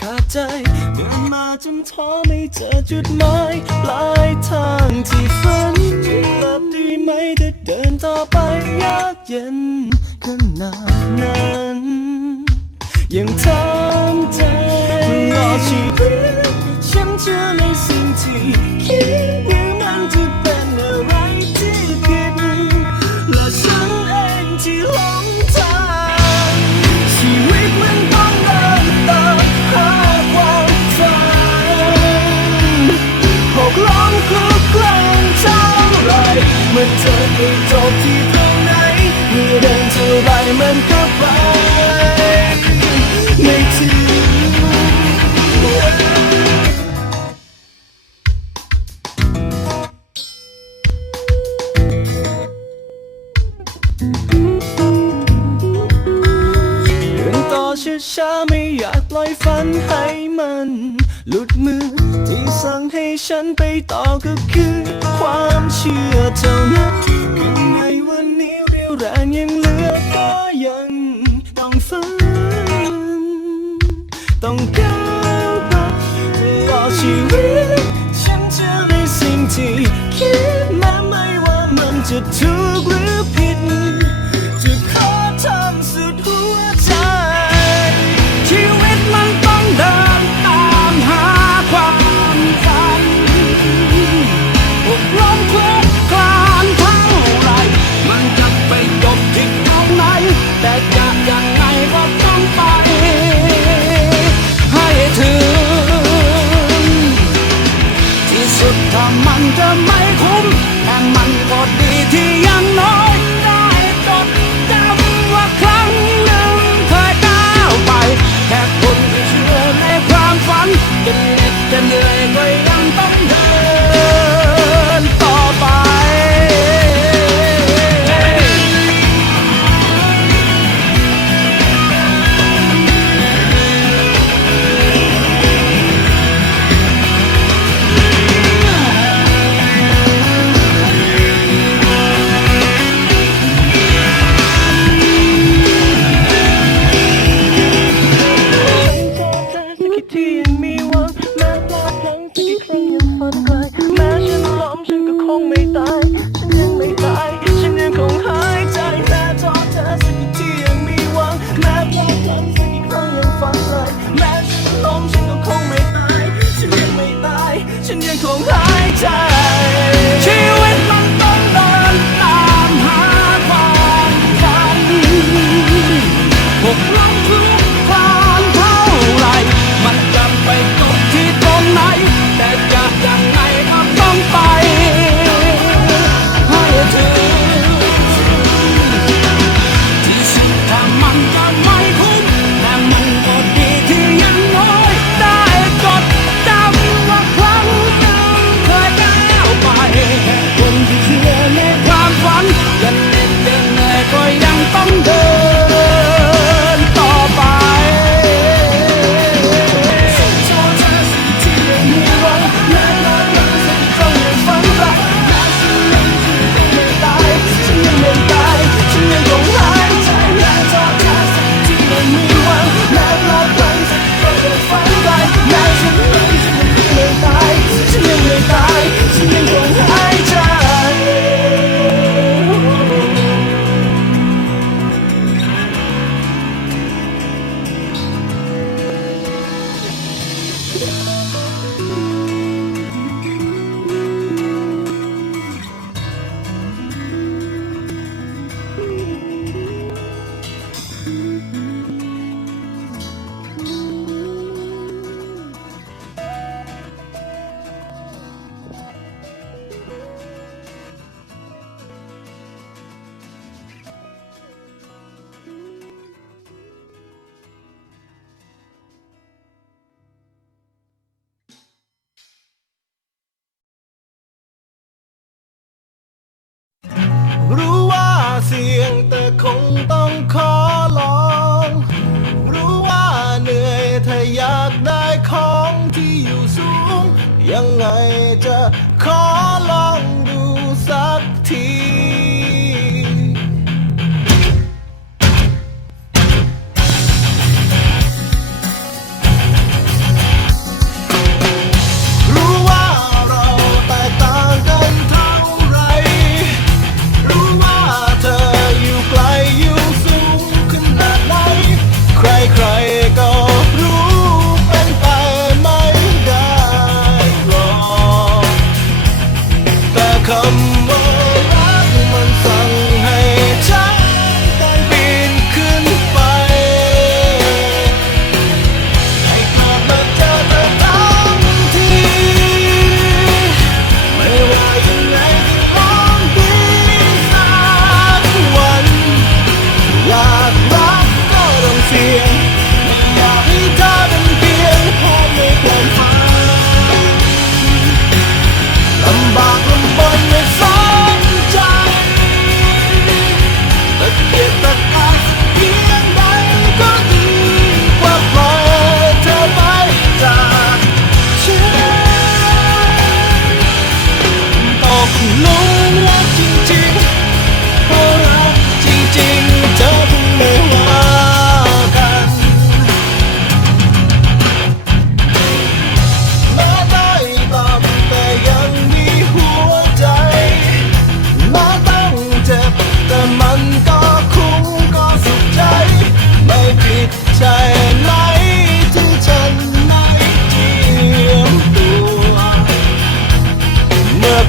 ขาดใจเดินมาจนท้อไม่เจอจุดหมายปลายทางที่ฝันหลับดีไหมแต่เดินต่อไปยากเย็นขนาดนั้นยังทำใจรอชีวิตฉันเชื่อในสิ่งที่คิด ช้าไม่อยากปล่อยฝันให้มัน หลุดมือที่สั่งให้ฉันไปต่อก็คือ ความเชื่อเท่านั้นในวันนี้เรียวแรงยังเหลือก็ยังต้องฝืนต้องก้าวไปตลอดชีวิตฉันจะในสิ่งที่คิดแม้ไม่ว่ามันจะถูกหรือผิด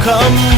ค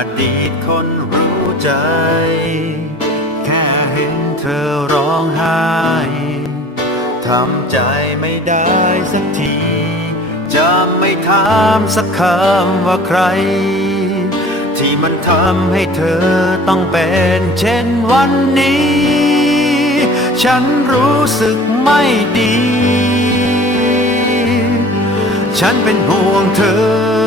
อดีตคนรู้ใจ แค่เห็นเธอร้องไห้ทำใจไม่ได้สักทีจะไม่ถามสักคำว่าใคร ที่มันทำให้เธอต้องเป็นเช่นวันนี้ ฉันรู้สึกไม่ดี ฉันเป็นห่วงเธอ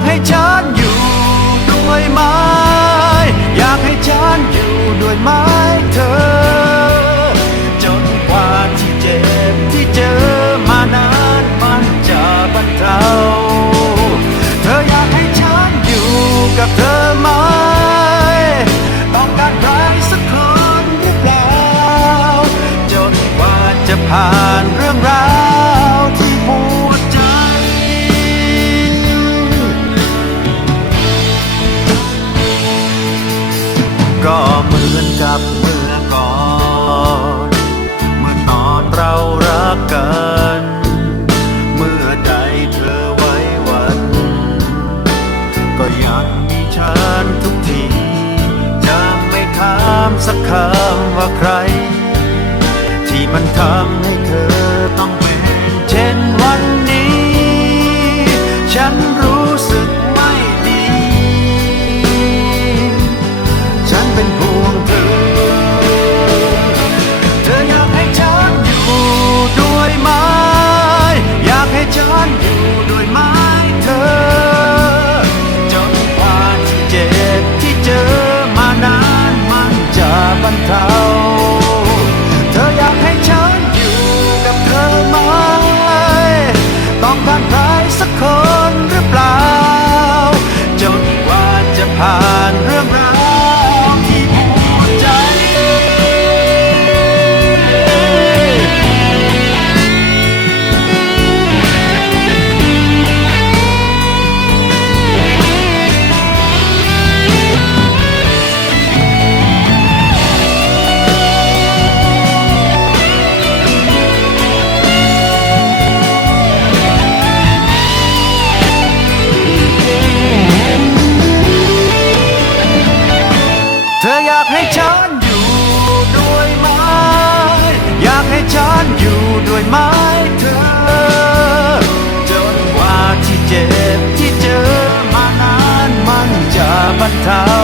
ากให้ฉันอยู่ด้วยไหม อยากให้ฉันอยู่ด้วยไหมเธอ จนกว่าที่เจ็บที่เจอมานานมันจะบรรเทา เธออยากให้ฉันอยู่กับเธอไหม ต้องการใครสักคนหรือเปล่า จนกว่าจะผ่าน มันทำให้เธอต้องเป็นเช่นวันนี้ ฉันรู้สึกไม่ดี ฉันเป็นห่วงเธอ เธออยากให้ฉันอยู่ด้วยไหมอยากให้ฉันอยู่ จ